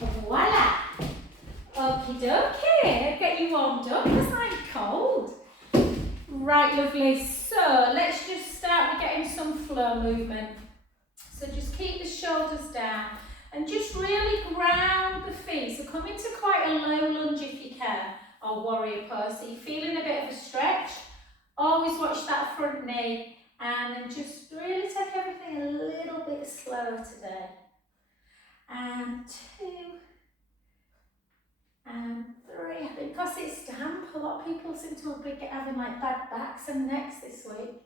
Voila! Okie dokie, get you warmed up because I'm cold. Right, lovely. So let's just start with getting some flow movement. So just keep the shoulders down and just really ground the feet. So come into quite a low lunge if you can, or warrior pose. So you're feeling a bit of a stretch. Always watch that front knee and then just really take everything a little bit slower today. And 2 and 3. I think because it's damp, a lot of people seem to be having like bad backs and necks this week.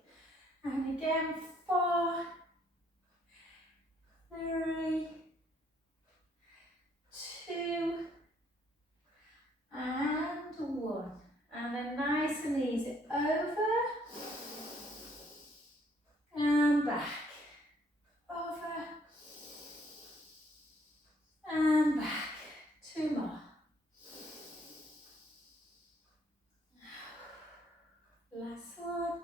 And again, 4, 3, 2, and 1. And then nice and easy over and back, over and back. 2 more. Last one.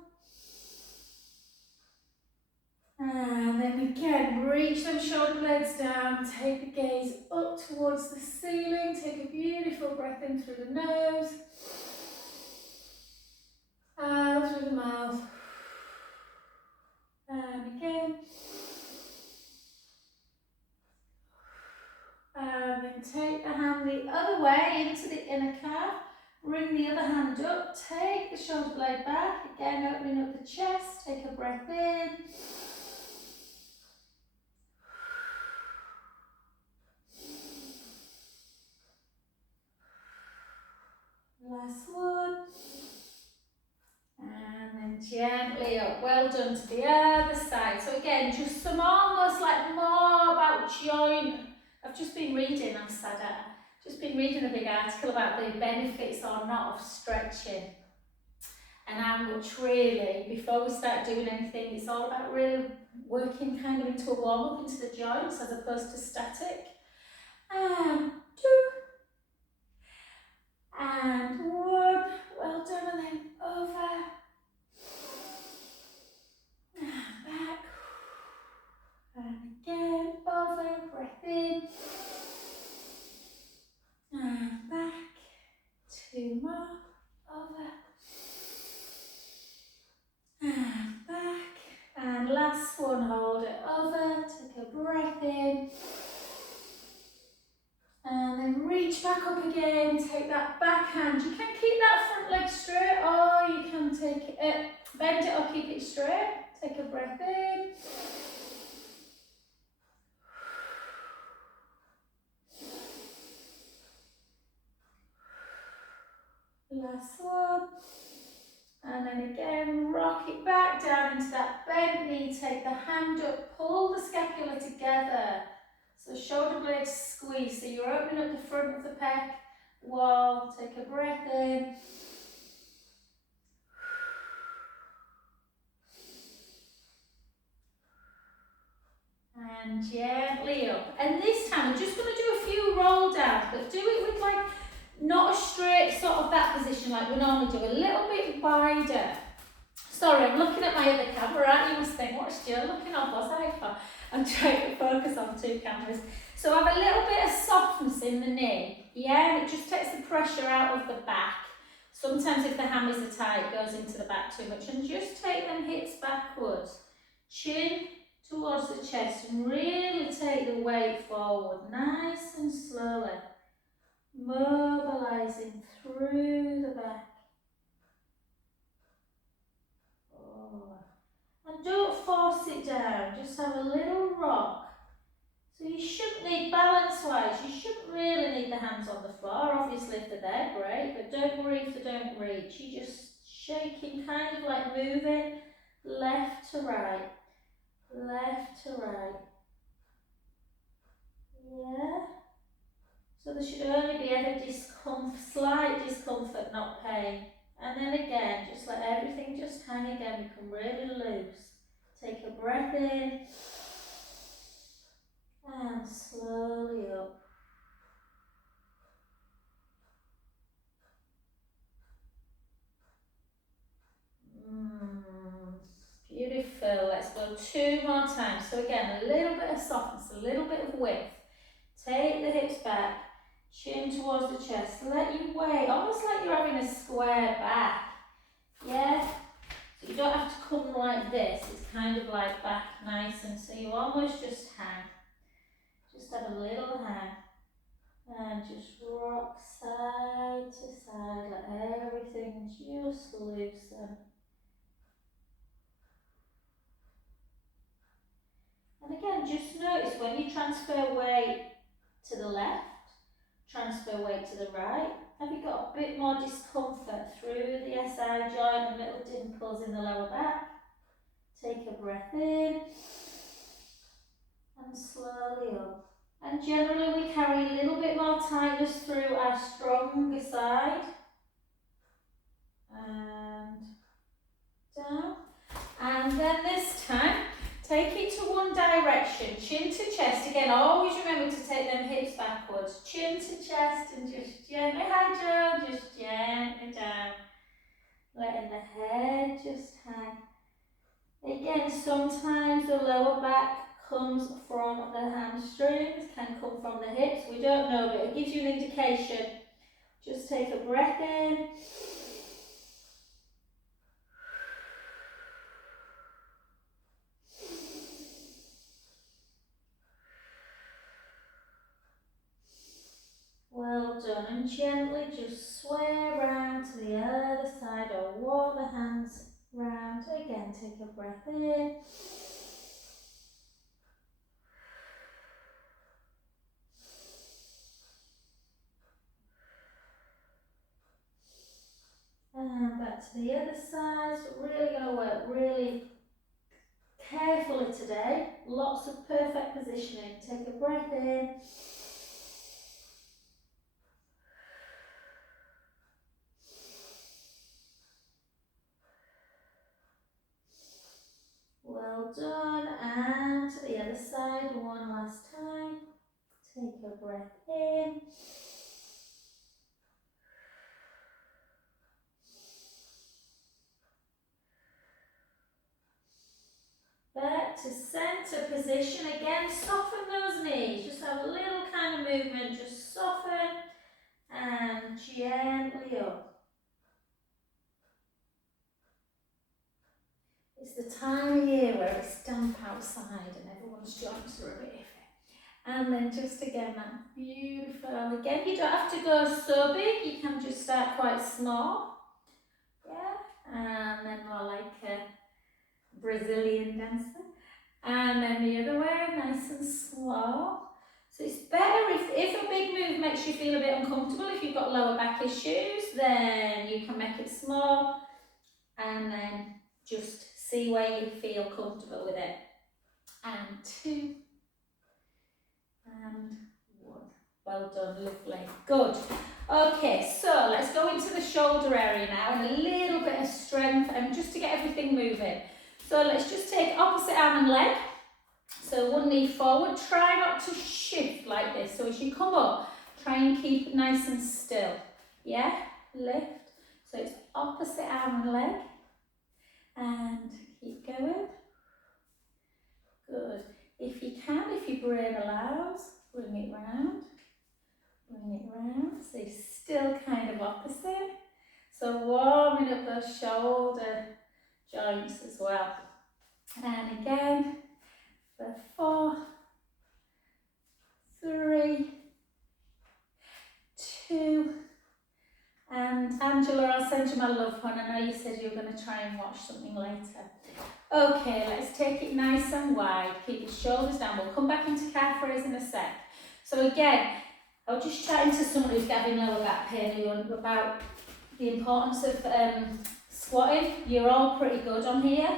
And then again, reach them shoulder blades down, take the gaze up towards the ceiling, take a beautiful breath in through the nose, out through the mouth, and again, and then take the hand the other way into the inner calf, bring the other hand up, take the shoulder blade back, again opening up the chest, take a breath in, last one, and then gently up. Well done to the other side. So again, just some almost like more about joint. I've just been reading, I'm sad at, just been reading a big article about the benefits or not of stretching. And how much really, before we start doing anything, it's all about really working kind of into a warm-up into the joints as opposed to static. And 2, and 1, well done, and then over, and back, and again, over, breath in, and back, 2 more, over, and back, and last one, hold it over, take a breath in, and then reach back up again, take that back hand. You can keep that front leg straight or you can take it, bend it or keep it straight. Take a breath in. Last one. And then again, rock it back down into that bent knee, take the hand up, pull the scapula together. So shoulder blades squeeze, so you're opening up the front of the pec wall, take a breath in. And gently up. And this time we're just going to do a few roll downs, but do it with like not a straight sort of that position like we normally do, a little bit wider. Sorry, I'm looking at my other camera, right? You must think, what's Jill looking on? What's I for? I'm trying to focus on 2 cameras. So have a little bit of softness in the knee, yeah? And it just takes the pressure out of the back. Sometimes if the hammers are tight, it goes into the back too much. And just take them hips backwards. Chin towards the chest and really take the weight forward, nice and slowly. Mobilizing through the back. And don't force it down, just have a little rock. So you shouldn't need, balance-wise, you shouldn't really need the hands on the floor. Obviously if they're there, great, but don't worry if they don't reach. You're just shaking, kind of like moving left to right, left to right. Yeah. So there should only be ever slight discomfort, not pain. And then again, just let everything just hang again, become really loose. Take a breath in and slowly up. Beautiful. Let's go 2 more times. So again, a little bit of softness, a little bit of width. Take the hips back, chin towards the chest. Let your weight, almost like you're having a square back. Yeah? So you don't have to come like this. It's kind of like back nice, and so you almost just hang. Just have a little hang. And just rock side to side, let everything just loosen. And again, just notice when you transfer weight to the left, transfer weight to the right, have you got a bit more discomfort through the SI joint and little dimples in the lower back? Take a breath in and slowly up. And generally we carry a little bit more tightness through our stronger side. And down. And then this time, take it to one direction, chin to chest. Again, always remember to take them hips backwards. Chin to chest and just gently hydro, just gently down. Letting the head just hang. Again, sometimes the lower back comes from the hamstrings, can come from the hips. We don't know, but it gives you an indication. Just take a breath in. Well done, and gently just sway around to the other side or walk the hands round. Again, take a breath in. And back to the other side. So really going to work really carefully today. Lots of perfect positioning. Take a breath in. Well done, and to the other side one last time. Take a breath in. Back to centre position again, soften those knees, just have a little kind of movement, just soften and gently up. It's the time of year where it's damp outside and everyone's joints are a bit iffy. And then just again, that beautiful, again, you don't have to go so big, you can just start quite small. Yeah, and then more like a Brazilian dancer. And then the other way, nice and slow. So it's better if a big move makes you feel a bit uncomfortable, if you've got lower back issues, then you can make it small and then just see where you feel comfortable with it. And 2 and 1. Well done, lovely. Good. Okay, so let's go into the shoulder area now and a little bit of strength and just to get everything moving. So let's just take opposite arm and leg. So one knee forward, try not to shift like this. So as you come up, try and keep it nice and still. Yeah, lift. So it's opposite arm and leg. And keep going. Good. If you can, if your brain allows, bring it round. Bring it round. So you're still kind of opposite. So warming up those shoulder joints as well. And again, for 4, 3, 2, and Angela, I'll send you my love one. I know you said you were going to try and watch something later. Okay, let's take it nice and wide. Keep the shoulders down. We'll come back into calf raise in a sec. So again, I was just chatting to someone who's having lower back pain about the importance of squatting. You're all pretty good on here,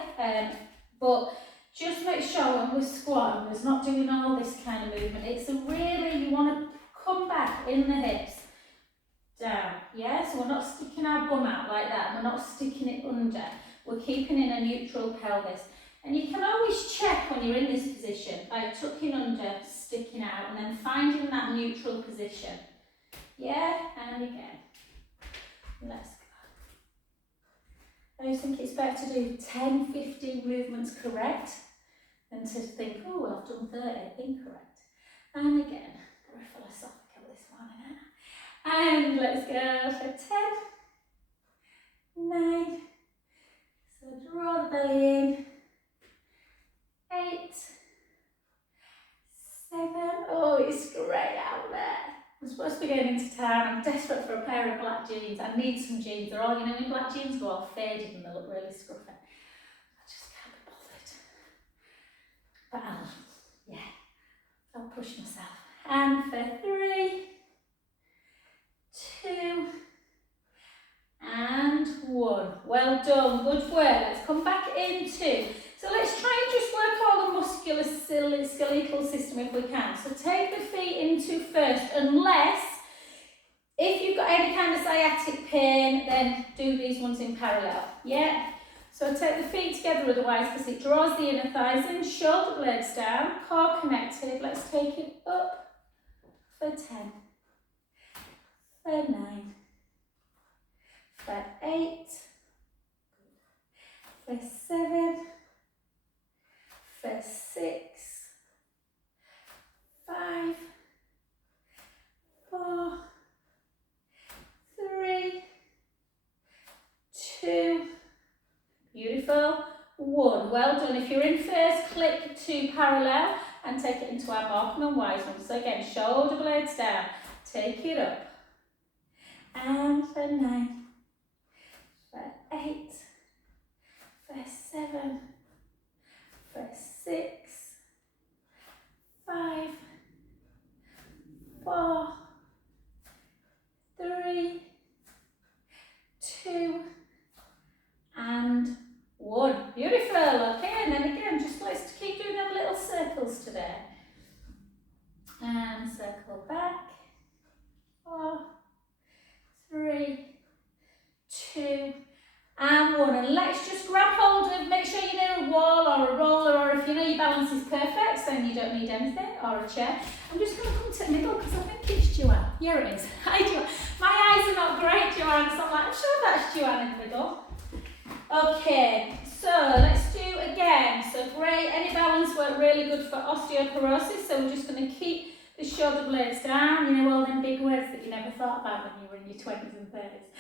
but just make sure when we're squatting, we're not doing all this kind of movement. It's a really, you want to come back in the hips, down, yeah? So we're not sticking our bum out like that, we're not sticking it under. We're keeping in a neutral pelvis. And you can always check when you're in this position by tucking under, sticking out, and then finding that neutral position. Yeah, and again. Let's go. I always think it's better to do 10, 15 movements correct than to think, oh, well, I've done 30 incorrect. And again, very philosophical, this one, isn't it? And let's go for 10, 9, so draw the belly in, 8, 7, oh it's great out there. I'm supposed to be going into town, I'm desperate for a pair of black jeans, I need some jeans, they're all, you know when black jeans go all faded and they look really scruffy. I just can't be bothered. But I'll push myself. And for 3, 2, and 1. Well done, good work. Let's come back into. So let's try and just work all the muscular skeletal system if we can. So take the feet into first, unless if you've got any kind of sciatic pain, then do these ones in parallel. Yeah. So take the feet together otherwise because it draws the inner thighs in, shoulder blades down, core connected. Let's take it up for 10, for 9, for 8, for 7, for 6, 5, 4, 3, 2, beautiful, 1. Well done. If you're in first, click to parallel and take it into our Markham and Wiseman. So again, shoulder blades down, take it up. And for 9, for 8, for 7, for 6, 5, 4, 3, 2, and 1. Beautiful. Okay, and then again, just let's keep doing them little circles today. And circle back. 4, 3, 2, and 1. And let's just grab hold of, make sure you're near a wall or a roller, or if you know your balance is perfect, then you don't need anything, or a chair. I'm just going to come to the middle because I think it's Joanne. Here it is. Hi, Joanne. My eyes are not great, Joanne, so I'm like, I'm sure that's Joanne in the middle. Okay, so let's do again. So great, any balance work really good for osteoporosis. So we're just going to keep the shoulder blades down, you know, all them big words that you never thought about when you were in your 20s and 30s.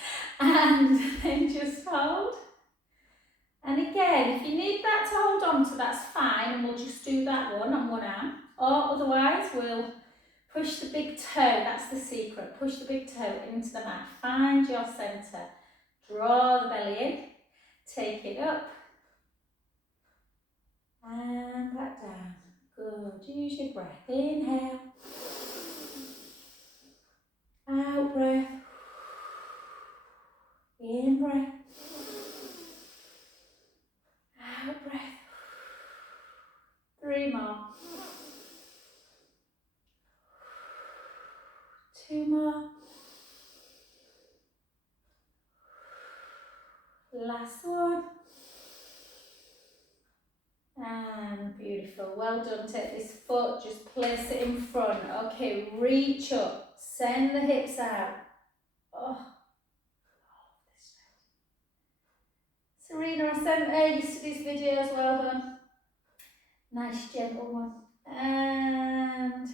And then just hold. And again, if you need that to hold on to, that's fine, and we'll just do that one on one arm. Or otherwise, we'll push the big toe, that's the secret. Push the big toe into the mat. Find your centre. Draw the belly in. Take it up. And back down. Good. Use your breath. Inhale. Out breath. In breath. Out breath. 3 more. 2 more. Last one. And beautiful. Well done. Take this foot, just place it in front. Okay, reach up. Send the hips out. Oh. Serena, I sent yesterday's video as well, hon. Nice gentle one. And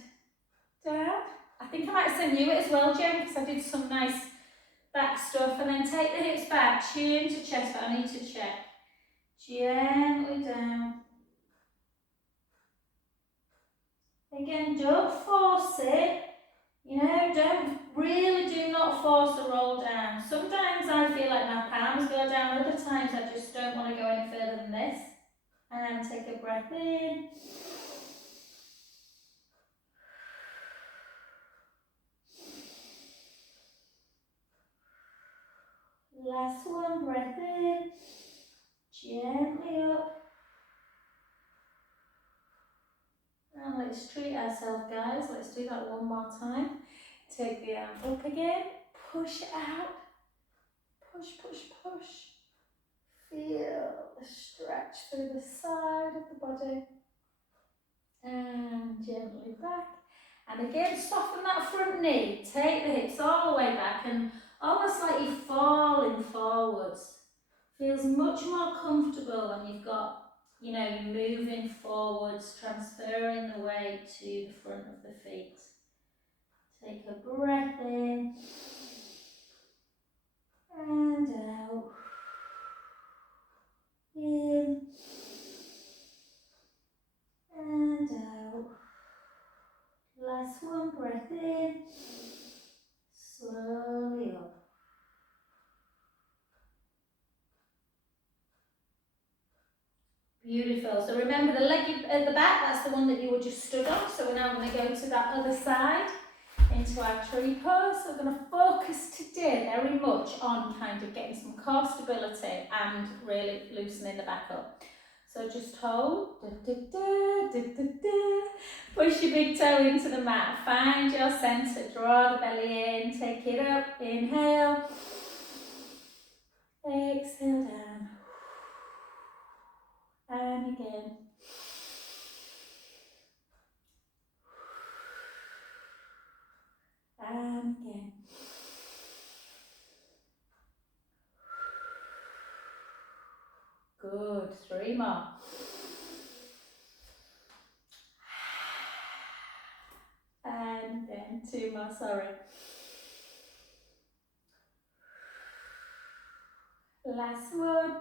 down. I think I might have sent you it as well, Jen, because I did some nice back stuff. And then take the hips back, chin to chest, but I need to check. Gently down. Again, don't force it. You know, do not force a roll down. Sometimes I feel like my palms go down, other times I just don't want to go any further than this. And take a breath in. Last one, breath in. Gently up. And let's treat ourselves, guys. Let's do that one more time. Take the arm up again. Push it out. Push, push, push. Feel the stretch through the side of the body. And gently back. And again, soften that front knee. Take the hips all the way back and almost like you're falling forwards. Feels much more comfortable when you've got, you know, you're moving forwards, transferring the weight to the front of the feet. Take a breath in and out. In and out. Last one, breath in. Slowly up. Beautiful. So remember the leg at the back, that's the one that you were just stood on. So we're now going to go to that other side into our tree pose. So we're going to focus today very much on kind of getting some core stability and really loosening the back up. So just hold, da, da, da, da, da, da. Push your big toe into the mat, find your centre, draw the belly in, take it up, inhale, exhale down, and again. And again. Good, 3 more. And then 2 more, sorry. Last one.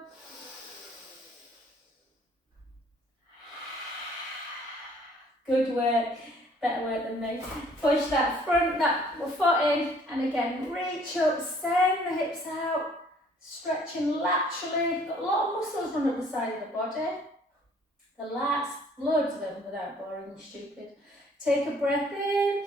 Good work, better work than me. Push that foot in, and again, reach up, send the hips out, stretching laterally. Got a lot of muscles run up the side of the body. The lats, loads of them without boring you stupid. Take a breath in.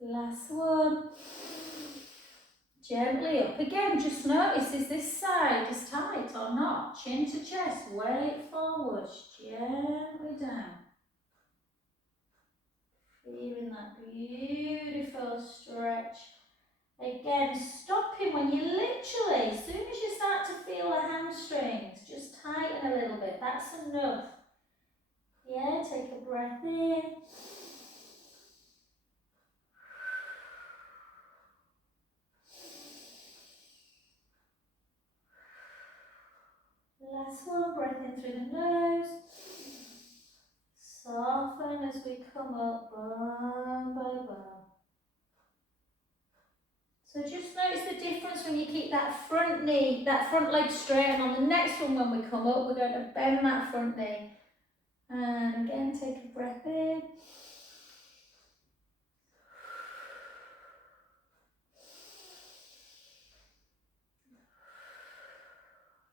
Last one. Gently up. Again, just notice, is this side is tight or not? Chin to chest, weight forwards, gently down. Feeling that beautiful stretch. Again, stopping when you literally, as soon as you start to feel the hamstrings, just tighten a little bit. That's enough. Yeah, take a breath in. Last one, breath in through the nose. Soften as we come up, bone by bone. So just notice the difference when you keep that front knee, that front leg straight, and on the next one when we come up, we're going to bend that front knee. And again, take a breath in.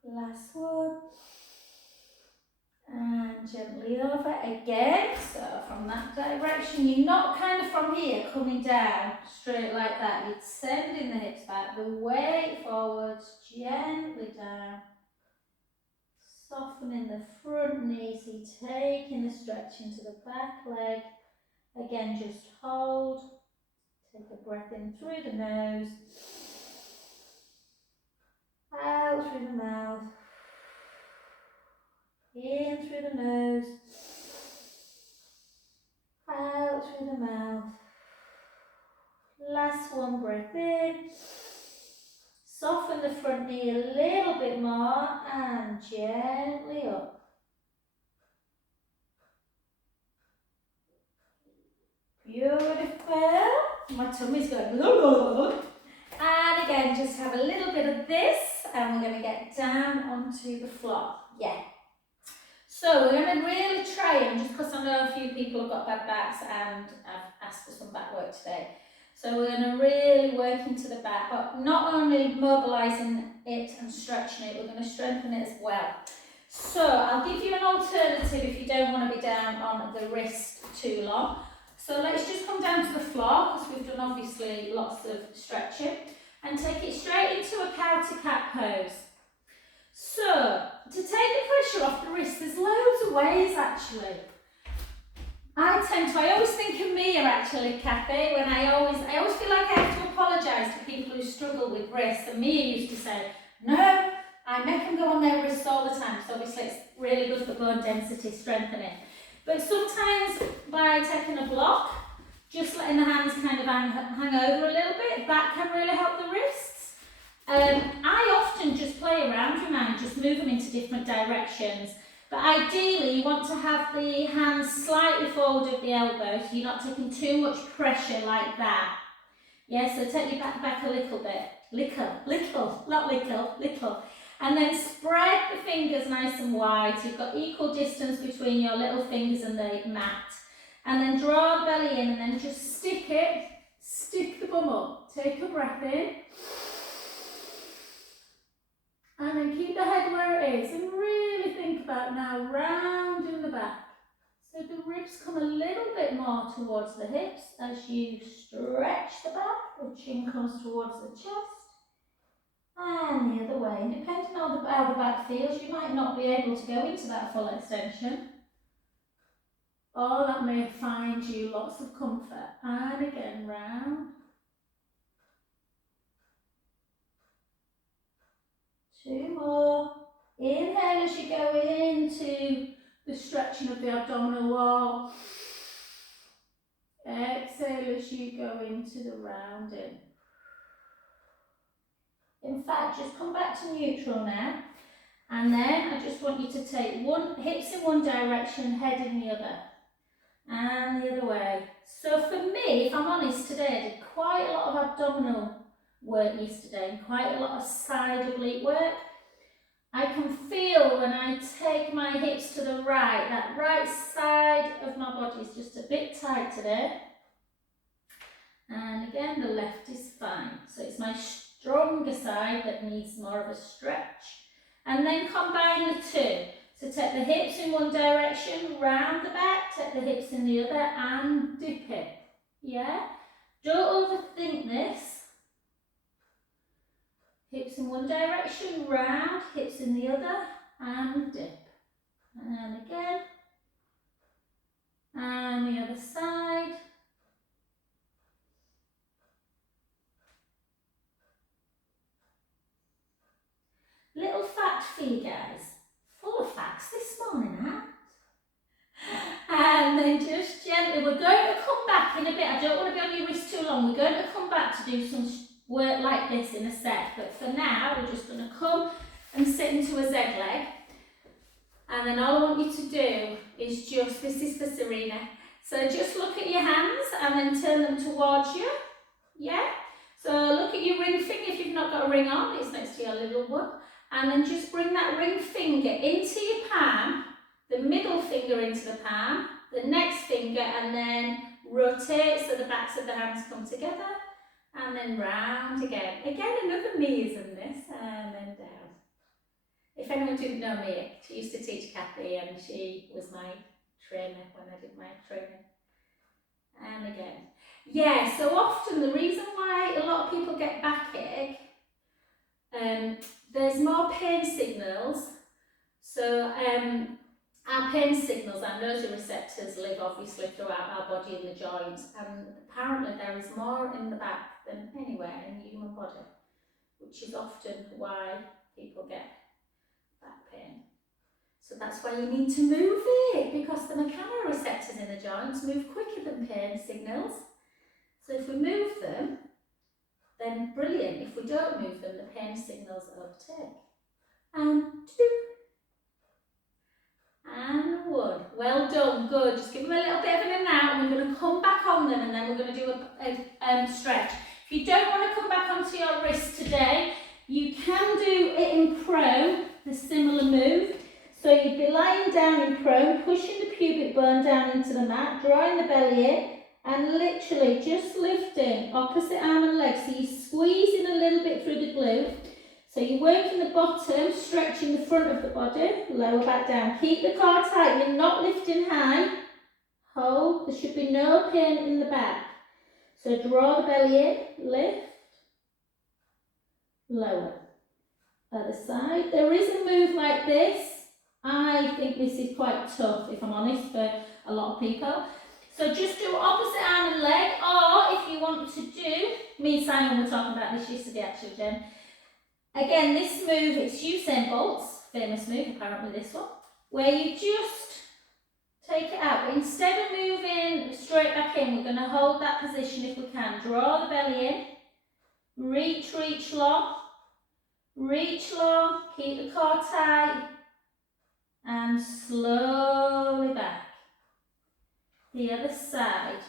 Last one. And gently over again. So from that direction, you're not kind of from here coming down straight like that. You're sending the hips back, the weight forwards, gently down. Softening the front knee, so you're taking the stretch into the back leg. Again, just hold. Take a breath in through the nose. Out through the mouth. In through the nose. Out through the mouth. Last one, breath in. Soften the front knee a little bit more and gently up. Beautiful. My tummy's going. And again, just have a little bit of this, and we're going to get down onto the floor. Yeah. So we're going to really try, and just because I know a few people have got bad backs and I've asked for some back work today. So we're going to really work into the back, but not only mobilising it and stretching it, we're going to strengthen it as well. So I'll give you an alternative if you don't want to be down on the wrist too long. So let's just come down to the floor, because we've done obviously lots of stretching, and take it straight into a cow to cat pose. So to take the pressure off the wrist, there's loads of ways actually. I always think of Mia actually, Kathy, when I always feel like I have to apologise to people who struggle with wrists, and Mia used to say, no, I make them go on their wrists all the time, so obviously it's really good for bone density strengthening. But sometimes by taking a block, just letting the hands kind of hang over a little bit, that can really help the wrists. I often just play around with mine, just move them into different directions. But ideally, you want to have the hands slightly forward of the elbow, so you're not taking too much pressure like that. Yeah, so take your back a little bit. Little. And then spread the fingers nice and wide, so you've got equal distance between your little fingers and the mat. And then draw the belly in and then just stick the bum up. Take a breath in. And then keep the head where it is and really think about now rounding the back. So the ribs come a little bit more towards the hips as you stretch the back. The chin comes towards the chest. And the other way. And depending on how the back feels, you might not be able to go into that full extension. Or that may find you lots of comfort. And again, round. 2 more. Inhale as you go into the stretching of the abdominal wall. Exhale as you go into the rounding. In fact, just come back to neutral now. And then I just want you to take hips in one direction, head in the other. And the other way. So for me, if I'm honest, today I did quite a lot of abdominal work yesterday and quite a lot of side oblique work. I can feel when I take my hips to the right, that right side of my body is just a bit tight today. And again, the left is fine. So it's my stronger side that needs more of a stretch. And then combine the two. So take the hips in one direction, round the back, take the hips in the other and dip it. Yeah? Don't overthink this. Hips in one direction, round, hips in the other, and dip. And again. And the other side. Little fact for you guys. Full of facts this morning, huh? And then just gently, we're going to come back in a bit. I don't want to be on your wrist too long. We're going to come back to do some work like this in a sec, but for now we're just going to come and sit into a Z leg, and then all I want you to do is just, this is for Serena, so just look at your hands and then turn them towards you. Yeah, so look at your ring finger. If you've not got a ring on, it's next to your little one, and then just bring that ring finger into your palm, the middle finger into the palm, the next finger, and then rotate so the backs of the hands come together. And then round again. Again, another me is in this, and then down. If anyone didn't know me, she used to teach Kathy, and she was my trainer when I did my training. And again. Yeah, so often the reason why a lot of people get backache, there's more pain signals. So our pain signals, our nociceptors live obviously throughout our body in the joints, and apparently there is more in the back than anywhere in the human body, which is often why people get back pain. So that's why you need to move it, because the mechanoreceptors in the joints move quicker than pain signals. So if we move them, then brilliant. If we don't move them, the pain signals overtake. And 2. And 1. Well done, good. Just give them a little bit of an in and out, and we're going to come back on them, and then we're going to do a stretch. If you don't want to come back onto your wrist today, you can do it in prone, the similar move. So you'd be lying down in prone, pushing the pubic bone down into the mat, drawing the belly in, and literally just lifting opposite arm and leg. So you're squeezing a little bit through the glute. So you're working the bottom, stretching the front of the body, lower back down. Keep the core tight, you're not lifting high. Hold, there should be no pain in the back. So draw the belly in, lift, lower. Other side. There is a move like this. I think this is quite tough, if I'm honest, for a lot of people. So just do opposite arm and leg, or if you want to do, me and Simon were talking about this yesterday actually, Jen. Again, this move, it's Usain Bolt's famous move, apparently this one, where you just take it out. But instead of moving straight back in, we're going to hold that position if we can. Draw the belly in, reach long, Reach long, keep the core tight, and slowly back. The other side.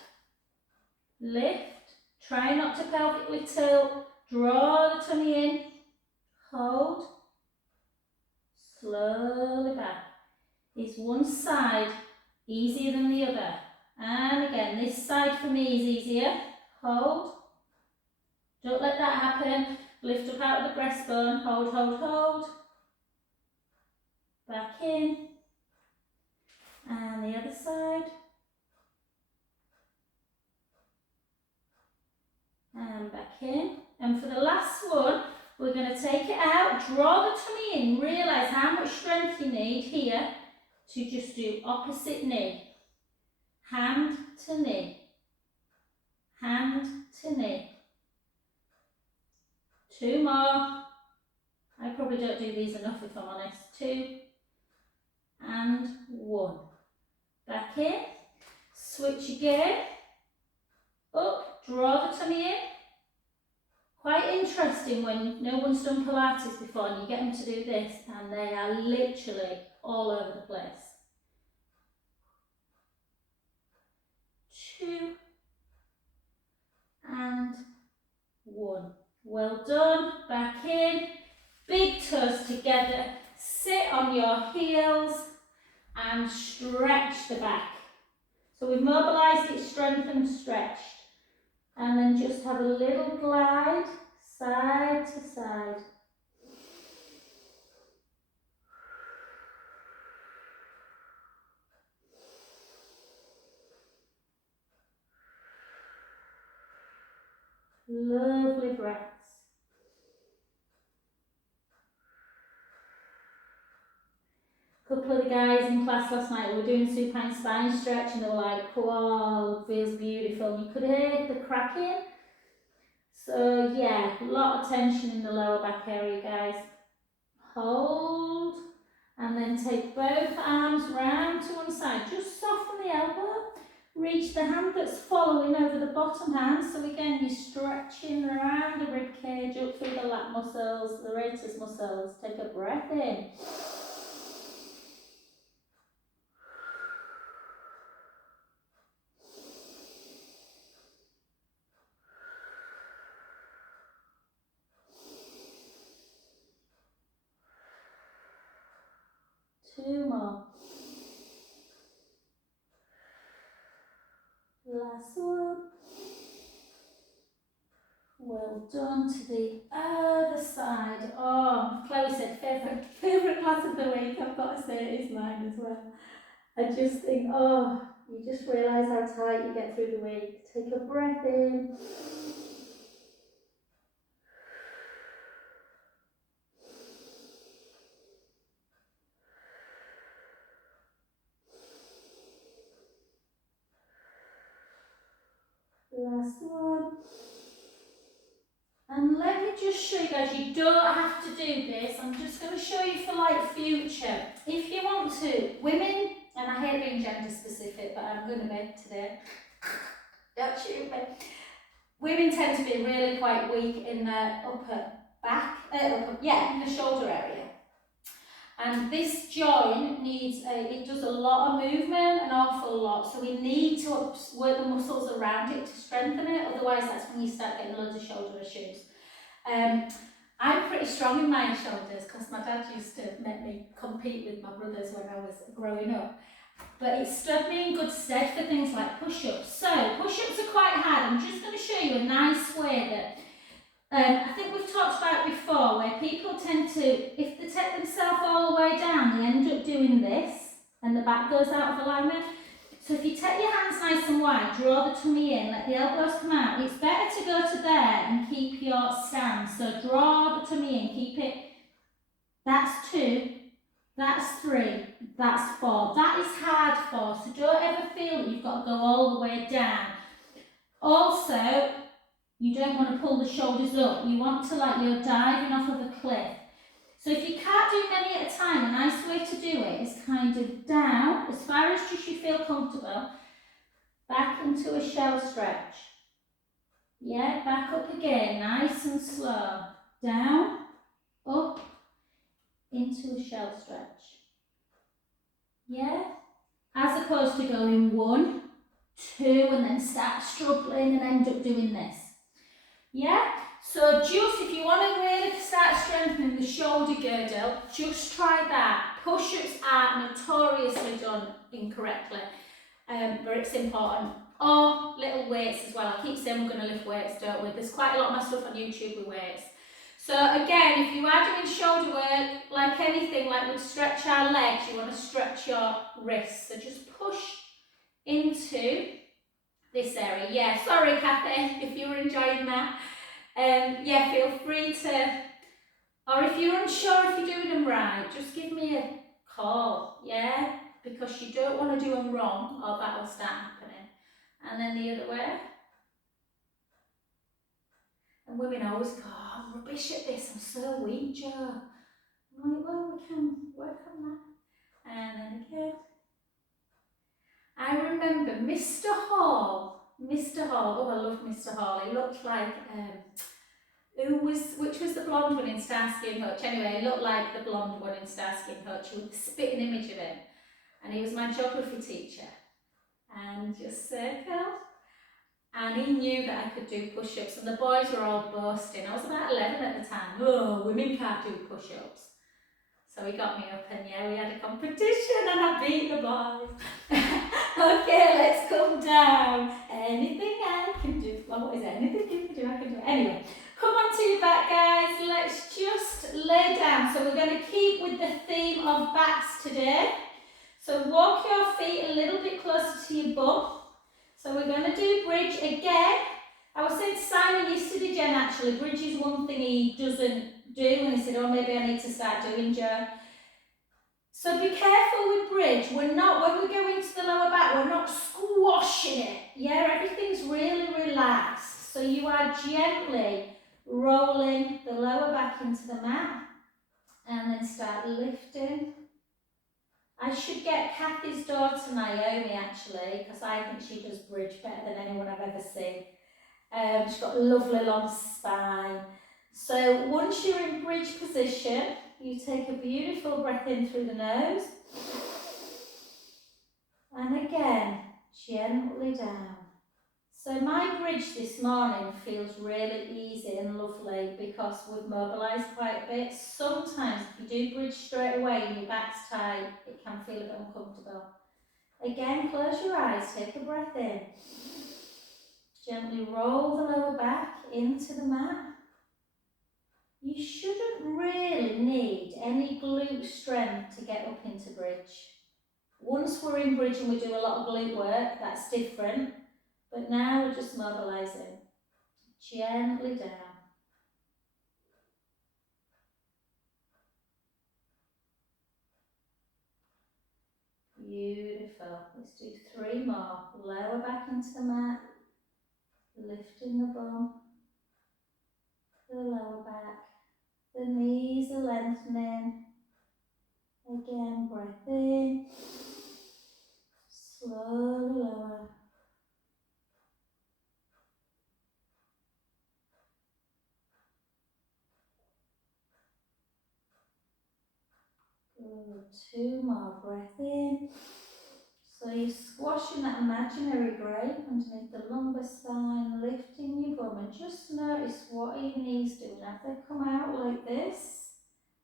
Lift, try not to pelvically tilt, draw the tummy in, hold, slowly back. Is one side easier than the other? And again, this side for me is easier. Hold, don't let that happen. Lift up out of the breastbone, hold, hold, hold. Back in. And the other side. And back in. And for the last one, we're going to take it out, draw the tummy in, realise how much strength you need here to just do opposite knee. Hand to knee. Hand to knee. 2 more. I probably don't do these enough if I'm honest. 2 and 1. Back in. Switch again. Up, draw the tummy in. Quite interesting when no one's done Pilates before and you get them to do this and they are literally all over the place. 2 and 1. Well done. Back in. Big toes together. Sit on your heels and stretch the back. So we've mobilised it, strengthened, stretched. And then just have a little glide, side to side. Lovely breaths. A couple of the guys in class last night were doing supine spine stretch and they were like, wow, feels beautiful. And you could hear the cracking. So yeah, a lot of tension in the lower back area, guys. Hold, and then take both arms round to one side. Just soften the elbow. Reach the hand that's following over the bottom hand. So again, you're stretching around the rib cage, up through the lat muscles, the serratus muscles. Take a breath in. 2 more. Last one. Well done. To the other side. Oh, Chloe said favourite class of the week. I've got to say it is mine as well. I just think, oh, you just realise how tight you get through the week. Take a breath in. Last one. And let me just show you guys, you don't have to do this. I'm just going to show you for like future. If you want to, women, and I hate being gender specific, but I'm going to be today. Don't shoot me. Women tend to be really quite weak in the upper back, in the shoulder area. And this joint needs, it does a lot of movement, an awful lot. So we need to work the muscles around it to strengthen it. Otherwise, that's when you start getting loads of shoulder issues. I'm pretty strong in my shoulders because my dad used to make me compete with my brothers when I was growing up. But it stood me in good stead for things like push-ups. So push-ups are quite hard. I'm just going to show you a nice way that I think we've talked about before, where people tend to, if they take themselves all the way down, they end up doing this, and the back goes out of alignment. So if you take your hands nice and wide, draw the tummy in, let the elbows come out, it's better to go to there and keep your stance. So draw the tummy in, keep it, that's 2, that's 3, that's 4. That is hard for, so don't ever feel that you've got to go all the way down. Also, you don't want to pull the shoulders up. You want to like you're diving off of a cliff. So if you can't do many at a time, a nice way to do it is kind of down, as far as just you feel comfortable, back into a shell stretch. Yeah, back up again, nice and slow. Down, up into a shell stretch. Yeah? As opposed to going 1, 2, and then start struggling and end up doing this. Yeah? So just if you want to really start strengthening the shoulder girdle, just try that. Push-ups are notoriously done incorrectly, but it's important. Or little weights as well. I keep saying we're going to lift weights, don't we? There's quite a lot of my stuff on YouTube with weights. So again, if you are doing shoulder work, like anything, like we stretch our legs, you want to stretch your wrists. So just push into this area. Yeah, sorry Kathy, if you were enjoying that. Yeah, feel free to, or if you're unsure if you're doing them right, just give me a call, yeah? Because you don't want to do them wrong, or that will start happening. And then the other way. And women always go, oh, I'm rubbish at this, I'm so weak, Jo. I'm like, well, we can work on that. And then again. I remember Mr. Hall, oh I love Mr. Hall, he looked like, which was the blonde one in Starsky and Hutch? Anyway, he looked like the blonde one in Starsky and Hutch with a spitting image of him. And he was my geography teacher. And just circle. And he knew that I could do push-ups, and the boys were all boasting. I was about 11 at the time. Oh, women can't do push-ups. So he got me up, and yeah, we had a competition, and I beat the boys. Okay, let's come down. Anything I can do. Well, what is it? Anything you can do, I can do. Anyway, come on to your back, guys. Let's just lay down. So we're going to keep with the theme of backs today. So walk your feet a little bit closer to your bum. So we're going to do bridge again. I was saying to Simon yesterday, Jen, actually, bridge is one thing he doesn't do, and he said, oh, maybe I need to start doing, Jo. So be careful with bridge. When we go into the lower back, we're not squashing it. Yeah, everything's really relaxed. So you are gently rolling the lower back into the mat, and then start lifting. I should get Kathy's daughter Naomi actually, because I think she does bridge better than anyone I've ever seen. She's got a lovely long spine. So once you're in bridge position, you take a beautiful breath in through the nose. And again, gently down. So my bridge this morning feels really easy and lovely because we've mobilised quite a bit. Sometimes if you do bridge straight away and your back's tight, it can feel a bit uncomfortable. Again, close your eyes, take a breath in. Gently roll the lower back into the mat. You shouldn't really need any glute strength to get up into bridge. Once we're in bridge and we do a lot of glute work, that's different. But now we're just mobilising. Gently down. Beautiful. Let's do 3 more. Lower back into the mat. Lifting the bum. The lower back. The knees are lengthening. Again, breath in. Slowly lower. Good. 2 more. Breath in. So you're squashing that imaginary grape underneath the lumbar spine, lifting your bum, and just notice what are your knees doing. Have they come out like this?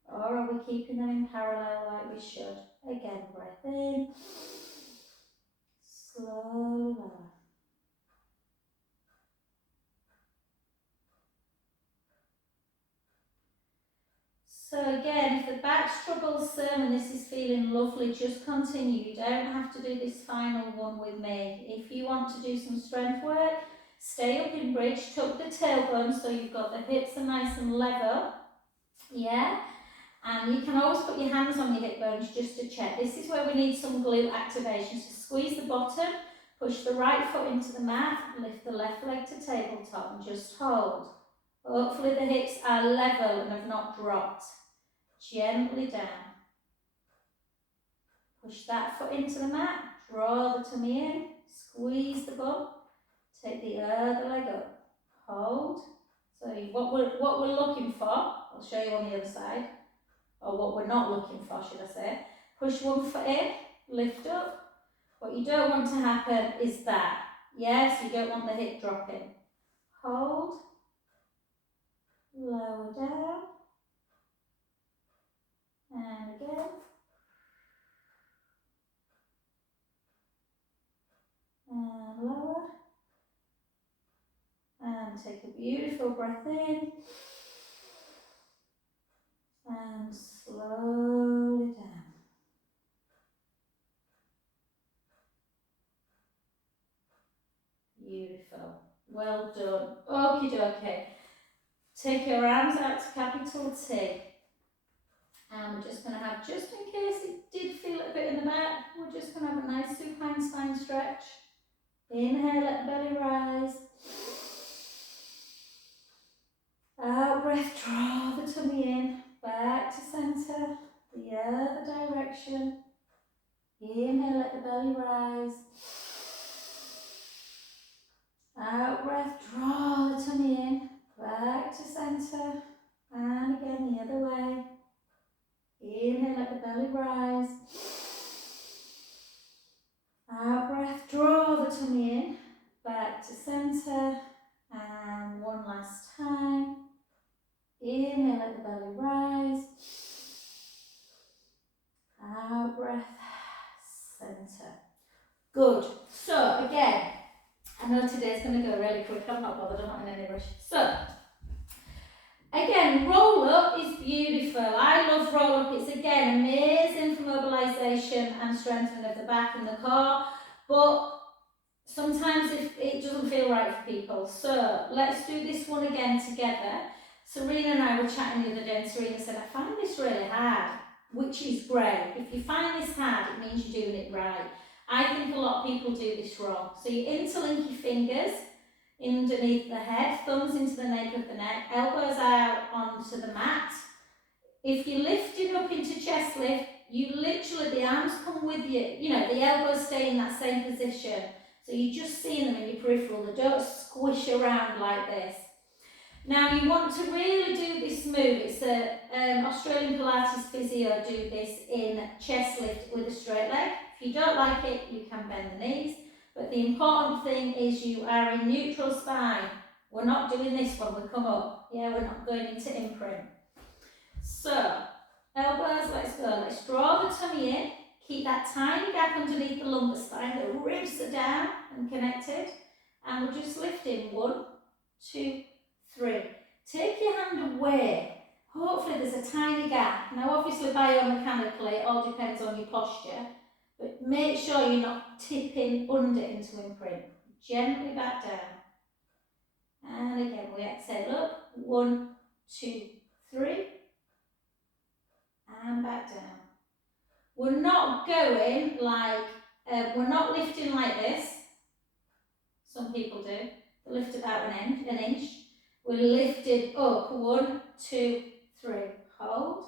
Or are we keeping them in parallel like we should? Again, breath in. Slowly lower. So again, if the back's troubles some and this is feeling lovely, just continue. You don't have to do this final one with me. If you want to do some strength work, stay up in bridge, tuck the tailbone so you've got the hips are nice and level. Yeah? And you can always put your hands on your hip bones just to check. This is where we need some glute activation. So squeeze the bottom, push the right foot into the mat, lift the left leg to tabletop and just hold. Hopefully the hips are level and have not dropped. Gently down. Push that foot into the mat, draw the tummy in, squeeze the bum, take the other leg up, hold. So what we're looking for, I'll show you on the other side, or what we're not looking for, should I say. Push one foot in, lift up. What you don't want to happen is that. Yes, you don't want the hip dropping. Hold, lower down, and again. And lower. And take a beautiful breath in. And slowly down. Beautiful. Well done. Okie dokie. Take your arms out to capital T. And we're just going to have, just in case it did feel a bit in the back, we're just going to have a nice supine spine stretch. Inhale, let the belly rise. Out breath, draw the tummy in. Back to centre. The other direction. Inhale, let the belly rise. Out breath, draw the tummy in. Back to centre. And again the other way. Inhale, let the belly rise. Out breath, draw the tummy in. Back to centre. And one last time. Inhale, let the belly rise. Out breath, centre. Good. So again, I know today's going to go really quick. I'm not bothered. I'm not in any rush. So again, roll up is beautiful. I love roll up. It's again amazing for mobilisation and strengthening of the back and the core. But sometimes it doesn't feel right for people. So let's do this one again together. Serena and I were chatting the other day, and Serena said, I find this really hard, which is great. If you find this hard, it means you're doing it right. I think a lot of people do this wrong. So you interlink your fingers underneath the head, thumbs into the nape of the neck, elbows out onto the mat. If you lift it up into chest lift, you literally, the arms come with you, you know, the elbows stay in that same position. So you're just seeing them in your peripheral, they don't squish around like this. Now you want to really do this move. It's a Australian Pilates physio do this in chest lift with a straight leg. If you don't like it, you can bend the knees. But the important thing is you are in neutral spine. We're not doing this when we come up. Yeah, we're not going into imprint. So, elbows, let's go. Let's draw the tummy in. Keep that tiny gap underneath the lumbar spine. The ribs are down and connected. And we're just lifting. 1, 2, 3. Take your hand away. Hopefully there's a tiny gap. Now obviously biomechanically it all depends on your posture, but make sure you're not tipping under into imprint. Gently back down. And again we exhale up. 1, 2, 3. And back down. We're not going like, we're not lifting like this. Some people do. They lift about an inch. We're lifted up. 1, 2, 3. Hold.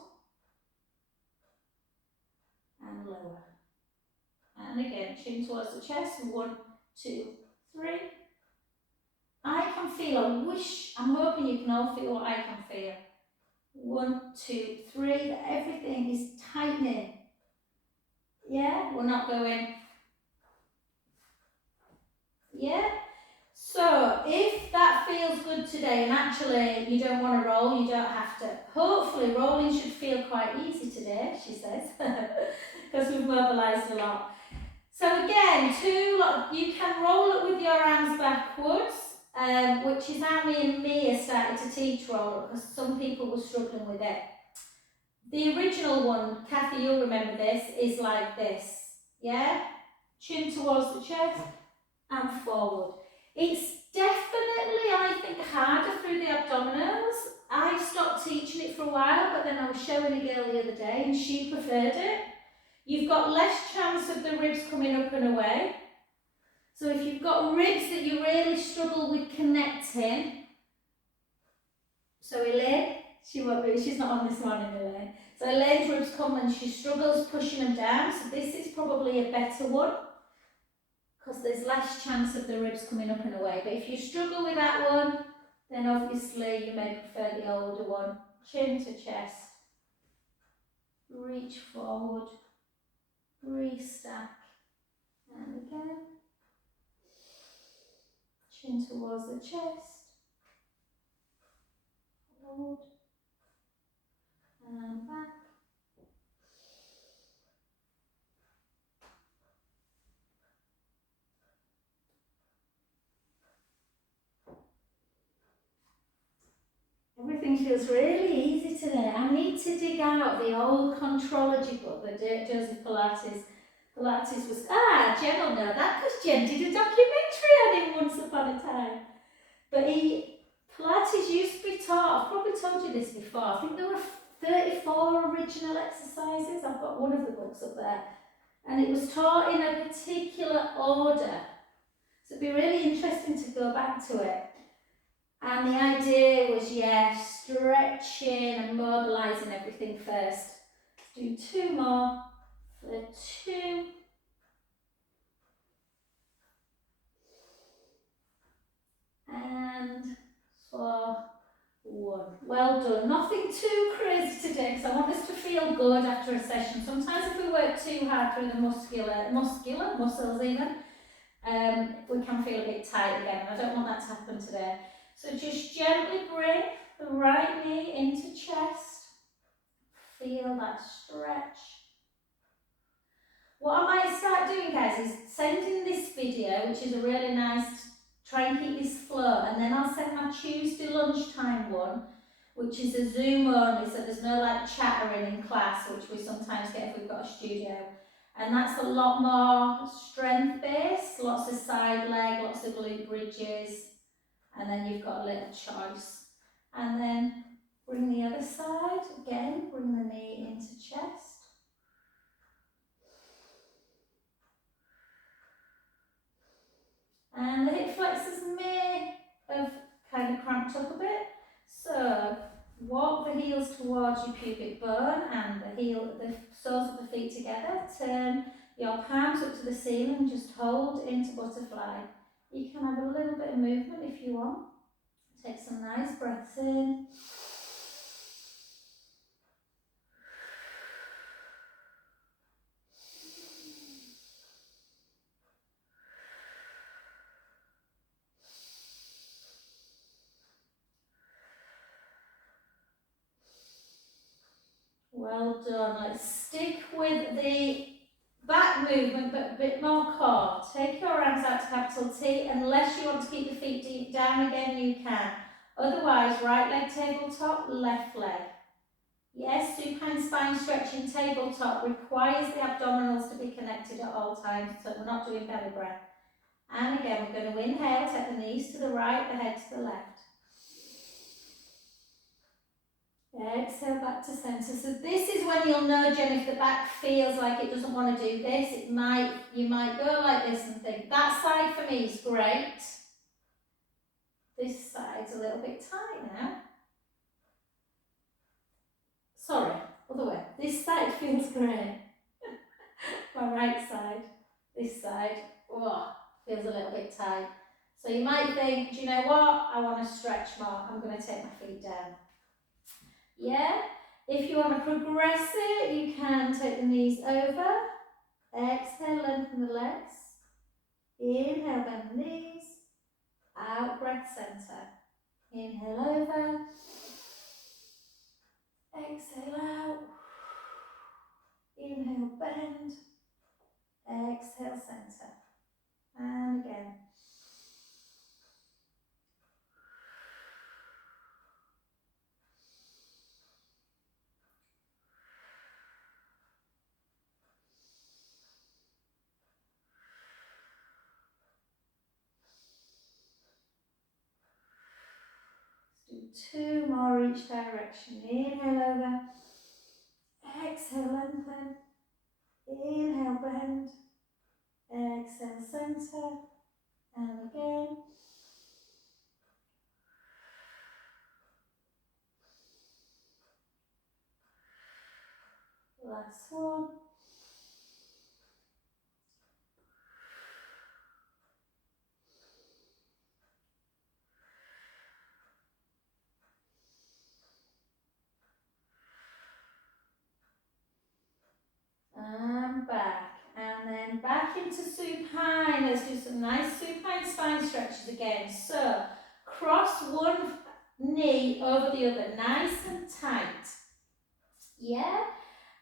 And lower. And again, chin towards the chest. 1, 2, 3. I can feel, I'm hoping you can all feel what I can feel. 1, 2, 3. That everything is tightening. Yeah, we're not going. Yeah. So if that feels good today, and actually you don't want to roll, you don't have to. Hopefully rolling should feel quite easy today, she says, because we've mobilised a lot. So again, you can roll it with your arms backwards, which is how me and Mia started to teach roll up, because some people were struggling with it. The original one, Kathy, you'll remember this, is like this. Yeah? Chin towards the chest and forward. It's definitely, I think, harder through the abdominals. I stopped teaching it for a while, but then I was showing a girl the other day and she preferred it. You've got less chance of the ribs coming up and away. So if you've got ribs that you really struggle with connecting, so Elaine, she's not on this morning, Elaine. So Elaine's ribs come and she struggles pushing them down, so this is probably a better one, because there's less chance of the ribs coming up and away. But if you struggle with that one, then obviously you may prefer the older one, chin to chest, reach forward, restack, and again, chin towards the chest, forward, and back. Everything feels really easy today. I need to dig out the old Contrology book that Joseph Pilates was... Jen will know that because Jen did a documentary on him once upon a time. But Pilates used to be taught, I've probably told you this before, I think there were 34 original exercises. I've got one of the books up there. And it was taught in a particular order. So it'd be really interesting to go back to it. And the idea was, stretching and mobilising everything first. Let's do 2 more for 2. And for 1. Well done. Nothing too crazy today because I want us to feel good after a session. Sometimes if we work too hard through the muscles even, we can feel a bit tight again. And I don't want that to happen today. So just gently bring the right knee into chest. Feel that stretch. What I might start doing, guys, is sending this video, which is a really nice, try and keep this flow, and then I'll send my Tuesday lunchtime one, which is a Zoom only, so there's no like chattering in class, which we sometimes get if we've got a studio. And that's a lot more strength based, lots of side leg, lots of glute bridges, and then you've got a little choice. And then bring the other side, again, bring the knee into chest. And the hip flexors may have kind of cramped up a bit. So walk the heels towards your pubic bone and the soles of the feet together. Turn your palms up to the ceiling, just hold into butterfly. You can have a little bit of movement if you want. Take some nice breaths in. Well done. Let's stick with the back movement, but a bit more core. Take your arms out to capital T. Unless you want to keep the feet deep down again, you can. Otherwise, right leg tabletop, left leg. Yes, supine spine stretching tabletop requires the abdominals to be connected at all times, so we're not doing belly breath. And again, we're going to inhale, take the knees to the right, the head to the left. Exhale back to centre. So this is when you'll know, Jen, if the back feels like it doesn't want to do this. You might go like this and think, that side for me is great. This side's a little bit tight now. Sorry, other way. This side feels great. My right side, this side, feels a little bit tight. So you might think, do you know what? I want to stretch more. I'm going to take my feet down. Yeah? If you want to progress it, you can take the knees over. Exhale, lengthen the legs. Inhale, bend the knees. Out, breath centre. Inhale over. Exhale out. Inhale, bend. Exhale, centre. And again. Let's do 2 more each direction. Inhale over. Exhale, lengthen. Inhale, bend. Exhale, centre. And again. Last one. then back into supine. Let's do some nice supine spine stretches again. So cross one knee over the other, nice and tight. Yeah?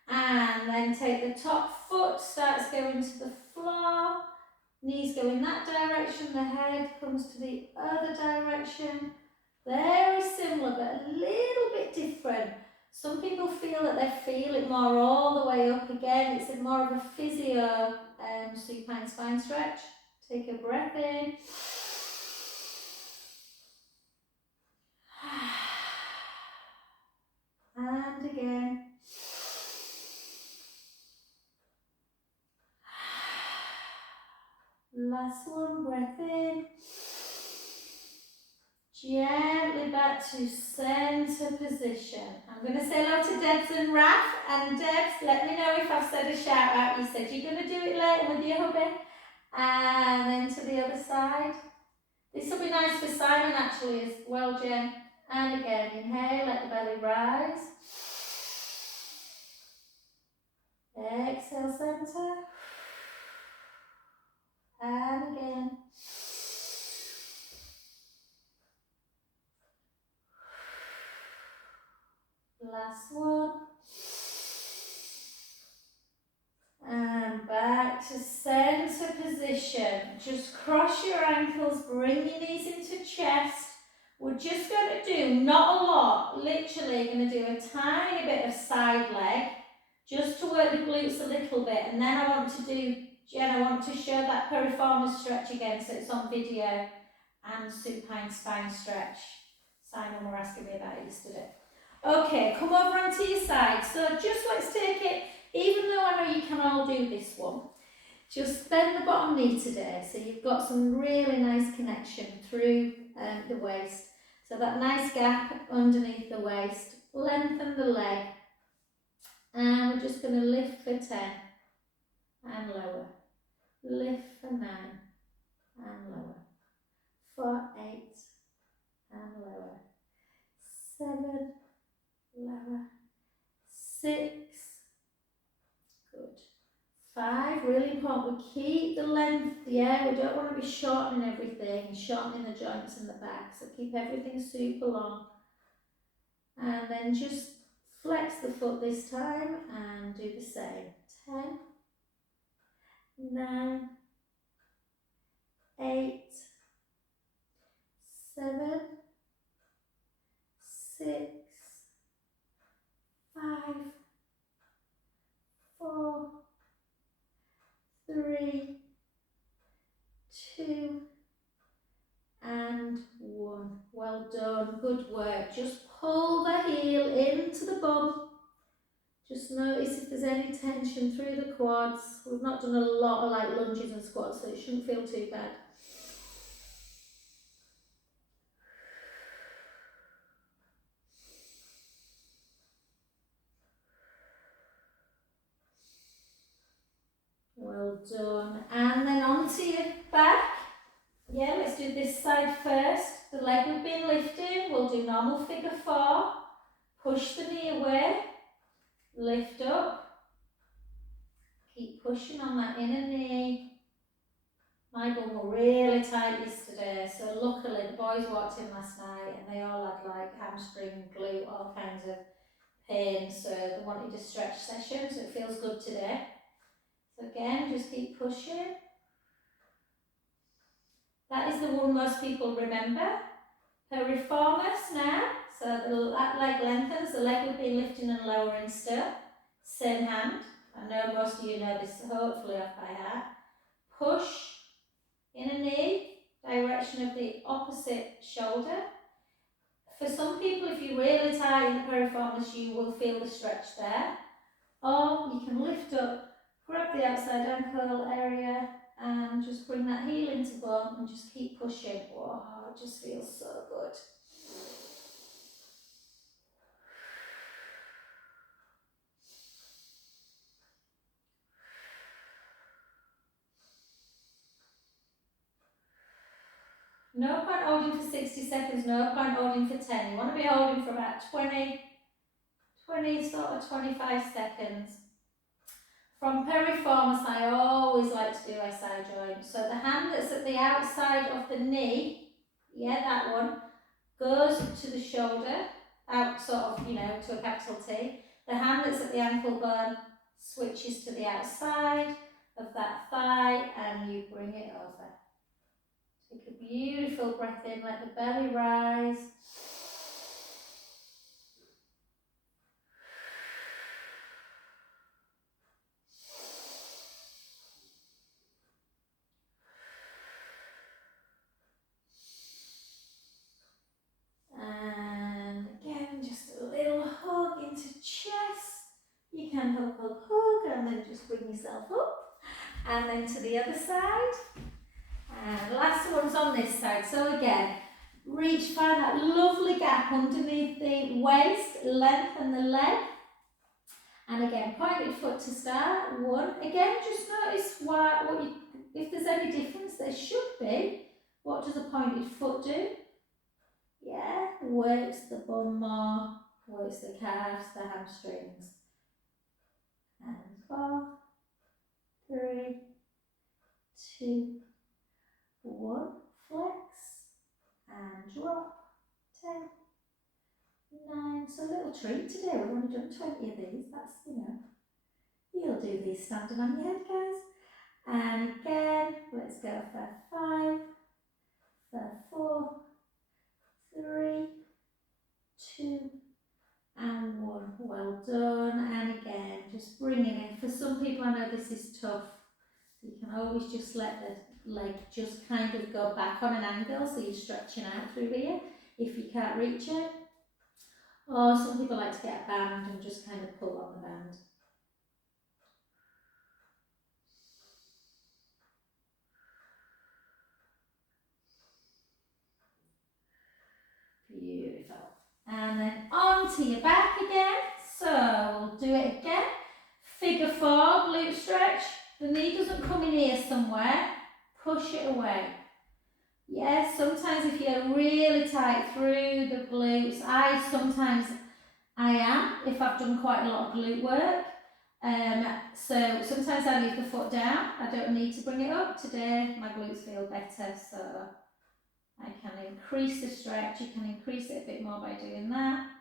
And then take the top foot, starts going to the floor. Knees go in that direction, the head comes to the other direction. Very similar, but a little bit different. Some people feel that they feel it more all the way up again. It's more of a physio supine spine stretch. Take a breath in. And again. Last one, breath in. Gently back to centre position. I'm going to say hello to Debs and Raf. And Debs, let me know if I've said a shout out. You said you're going to do it later with your hubby. And then to the other side. This will be nice for Simon actually as well, Jen. And again, inhale, let the belly rise. Exhale, centre. And again. Last one. And back to centre position. Just cross your ankles, bring your knees into chest. We're just going to do, not a lot, literally going to do a tiny bit of side leg, just to work the glutes a little bit. And then I want to do, Jen, I want to show that piriformis stretch again, so it's on video, and supine spine stretch. Simon were asking me about it yesterday. Okay, come over onto your side. So just let's take it, even though I know you can all do this one, just bend the bottom knee today. So you've got some really nice connection through the waist. So that nice gap underneath the waist. Lengthen the leg. And we're just going to lift for 10 and lower. Lift for 9 and lower. For 8 and lower. 7, lower. 6, good. 5, really important, we keep the length, yeah, we don't want to be shortening everything, shortening the joints in the back, so keep everything super long. And then just flex the foot this time and do the same. 10, 9, 8, 7, 6, 5, 4, 3, 2, and 1. Well done, good work. Just pull the heel into the bum. Just notice if there's any tension through the quads. We've not done a lot of like lunges and squats, so it shouldn't feel too bad. Well done. And then onto your back. Yeah, let's do this side first. The leg we've been lifting, we'll do normal figure 4. Push the knee away. Lift up. Keep pushing on that inner knee. My bum were really tight yesterday, so luckily the boys walked in last night and they all had like hamstring, glute, all kinds of pain, so they wanted a stretch session, so it feels good today. So again, just keep pushing. That is the one most people remember. Piriformis now, so that leg lengthens, the leg we've been lifting and lowering still. Same hand. I know most of you know this, hopefully off by heart. Push, inner knee, direction of the opposite shoulder. For some people, if you really tighten the piriformis, you will feel the stretch there. Or you can lift up, grab the outside ankle area, and just bring that heel into bum and just keep pushing. Wow, it just feels so good. No point holding for 60 seconds, no point holding for 10. You want to be holding for about 20, sort of 25 seconds. From piriformis, I always like SI joint. So the hand that's at the outside of the knee, yeah, that one, goes to the shoulder, out sort of, you know, to a capital T. The hand that's at the ankle bone switches to the outside of that thigh and you bring it over. Take a beautiful breath in, let the belly rise. And again, just a little hug into chest. You can hug, and then just bring yourself up. And then to the other side. And last one's on this side. So again, reach, find that lovely gap underneath the waist, lengthen the leg. And again, pointed foot to start. One. Again, just notice if there's any difference, there should be. What does a pointed foot do? Yeah, works the bum more, works the calves, the hamstrings. And 4, 3, 2, 1. Flex and drop. 10, 9. It's a little treat today. We've only done 20 of these. That's, you know, you'll do these standing on your head, guys. And again, let's go for 5, for 4, 3, 2, and 1. Well done. And again, just bring it in. For some people, I know this is tough. So you can always just let the leg just kind of go back on an angle, so you're stretching out through here if you can't reach it. Or some people like to get a band and just kind of pull on the band. Beautiful. And then onto your back again. So we'll do it again. Figure 4, glute stretch. The knee doesn't come in here somewhere. Push it away. Yes, sometimes if you're really tight through the glutes, I am, if I've done quite a lot of glute work. So sometimes I leave the foot down. I don't need to bring it up. Today my glutes feel better, so I can increase the stretch. You can increase it a bit more by doing that.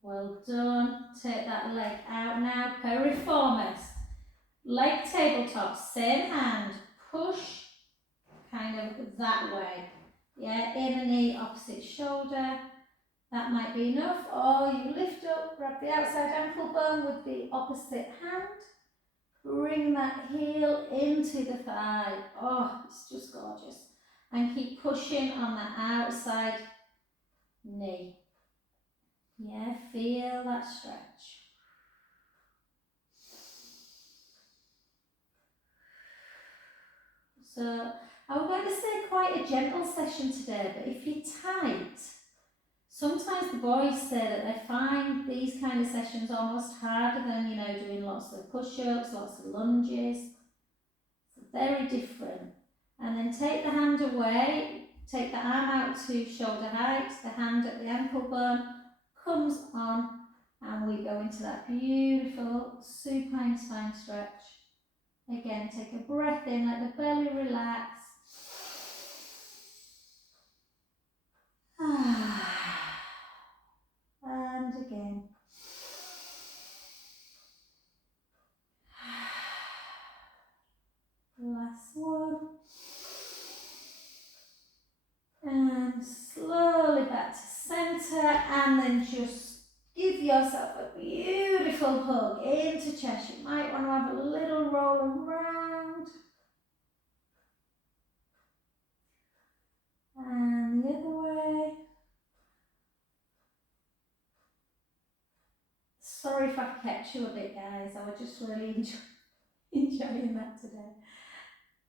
Well done. Take that leg out now. Piriformis. Leg tabletop, same hand. Push kind of that way. Yeah, inner knee, opposite shoulder. That might be enough. Or you lift up, grab the outside ankle bone with the opposite hand. Bring that heel into the thigh. Oh, it's just gorgeous. And keep pushing on the outside knee. Yeah, feel that stretch. So, I'm going to say quite a gentle session today, but if you're tight, sometimes the boys say that they find these kind of sessions almost harder than, you know, doing lots of push-ups, lots of lunges. It's very different. And then take the hand away, take the arm out to shoulder height, the hand at the ankle bone comes on, and we go into that beautiful supine spine stretch. Again, take a breath in, let the belly relax. And again. Last one. And slowly back to centre, and then just give yourself a beautiful hug into chest. You might want to have a little roll around. And the other way. Sorry if I've kept you a bit, guys. I was just really enjoying that today.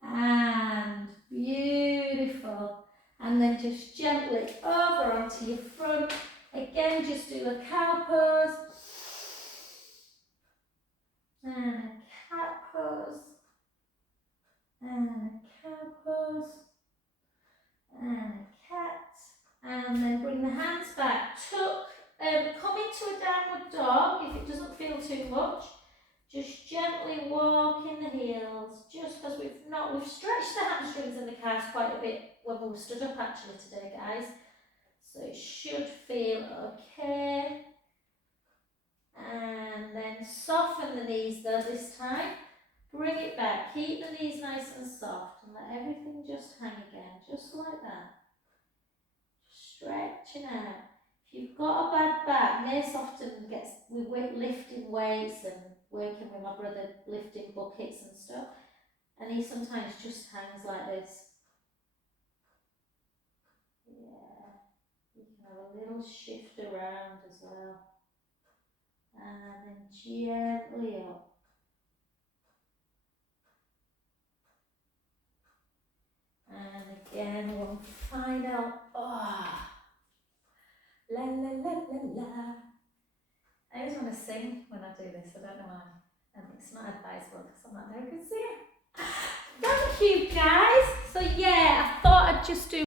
And beautiful. And then just gently over onto your front. Again, just do a cow pose. And a cat pose. And a cow pose. And a cat. And then bring the hands back. Come into a downward dog if it doesn't feel too much. Just gently walk in the heels, just because we've stretched the hamstrings and the calves quite a bit when we were stood up actually today, guys. So it should feel okay. And then soften the knees though this time. Bring it back, keep the knees nice and soft and let everything just hang again, just like that. Stretching out. If you've got a bad back, Mace often gets with lifting weights and working with my brother lifting buckets and stuff, and he sometimes just hangs like this. Yeah, you can have a little shift around as well. And then gently up. And again, one final, la la la la la. I always want to sing when I do this, I don't know why. And it's not advisable because I'm not a very good singer. Thank you guys. So yeah, I thought I'd just do